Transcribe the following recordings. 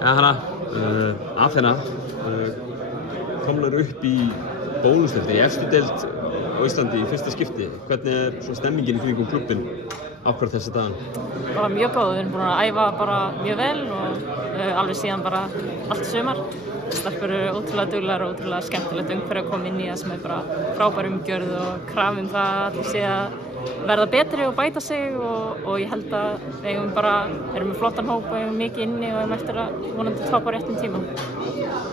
Ja, hana, Aþena komnar upp í bónusdeldi, í efstu deild á Íslandi í fyrsta skipti. Hvernig svona stemmingin í kringum klubbinn akkúrat þessa dagana? Bara mjög góð, við erum búin að æfa bara mjög vel og alveg síðan bara allt sumar. Stelpur eru ótrúlega duglegar og ótrúlega skemmtilegt umhverfi að koma inn í það sem bara frábær umgjörð og krafa það að allir sé að verða betri og bæta sig og ég held að við erum með flottan hóp og eigum mikið inni og erum eftir að vonandi topa á réttum tíma.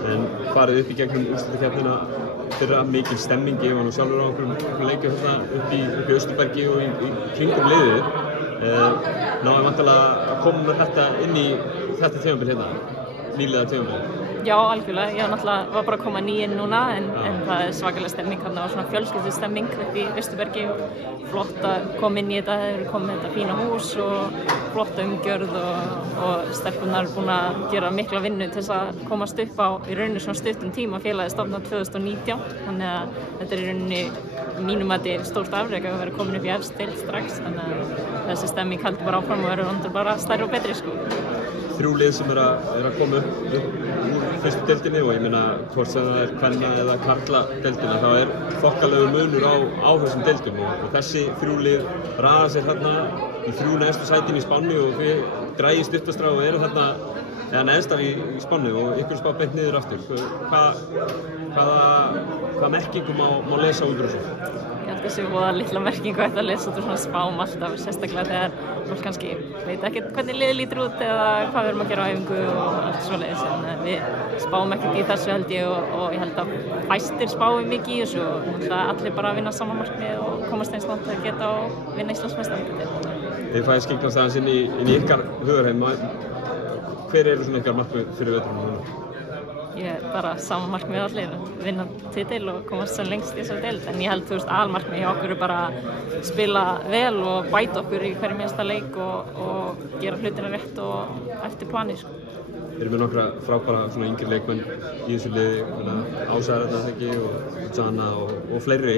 En farið upp í gegnum úrslitakeppnina fyrra mikil stemming, ég var nú sjálfur á einhverjum leikjum hérna upp í Austurbergi og í kringum liðið. Náðum væntanlega að koma með þetta inn í þetta tímabil hérna, nýliða tímabil. Já, algjörlega. Ég var bara að koma inn núna en það svakalega stemming þarna og svona fjölskyldustemming upp í Austurbergi og flott að koma inn í þetta, það hefur komið þetta fína hús og flotta umgjörð og stelpunar búin að gera mikla vinnu til þess að komast upp á í rauninni svona stuttum tíma. Félagið stofnað 2019, þannig að þetta í rauninni mínum að þetta stórt afrek að vera komin upp í efstu deild strax, þannig að þessi stemming heldur bara áfram og verður bara stærri og betri sko. 3 lið sem að koma upp úr fyrstu deildinni og ég meina hvort sem það kvenna eða karla deildina, þá þokkalegur munur á þessum deildum og þessi 3 lið raða sér þarna í 3 neðstu sætin í Spáni og þið dragið stuttastra og eru þarna eða neðstar í Spáni og ykkur spá beint niður aftur. Hvaða merkingum má lesa út úr þessu? Ég held að þessi voða litla merkingu að lesa út úr svona spám alltaf, sérstaklega þegar fólk kannski veit ekkert hvernig liðið lítur út eða hvað við erum að gera á æfingu og allt svoleiðis, en við spáum ekkert í þessu held ég og ég held að fæstir spáum mikið í þessu og allir bara að vinna sama markmið og komast eins langt að geta og vinna Íslandsmeistaratitil. Þið fæðið skiknast aðeins inn í ykkar hugarheim. Hver eru svona ykkar markmið fyrir veturinn núna? Ég bara sama markmið allir, vinna titil og komast sem lengst í þessari deild, en ég held aðalmarkmið hjá okkur bara spila vel og bæta okkur í hverjum einasta leik og gera hlutina rétt og eftir plani sko. Erum við nokkra frábæra svona yngri leikmenn í þessu liði, Ása Erna og Jana og fleiri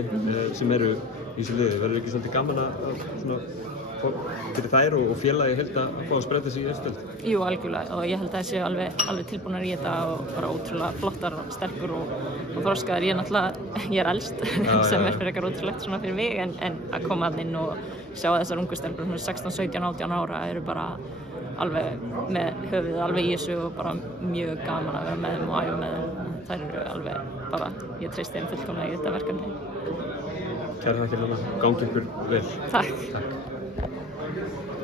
sem eru í þessu liði. Verður ekki svolítið gaman að svona fyrir þær og félagi heilt að fá að spreyta sig í þessu deild? Jú, algjörlega, og ég held að það séu alveg tilbúnar í þetta og bara ótrúlega flottar og sterkur og þroskaðar. Ég er elst sem fyrir eitthvað ótrúlegt svona fyrir mig en að koma að inn og sjá þessar ungu stelpur 16, 17, 18 ára eru bara alveg með höfuðið alveg í þessu og bara mjög gaman að vera með þeim og æfa með þeim. Þær eru alveg bara, ég treysti þeim fullkomlega í þetta verkefni. Kæra þakkir, gangi ykkur vel. Takk.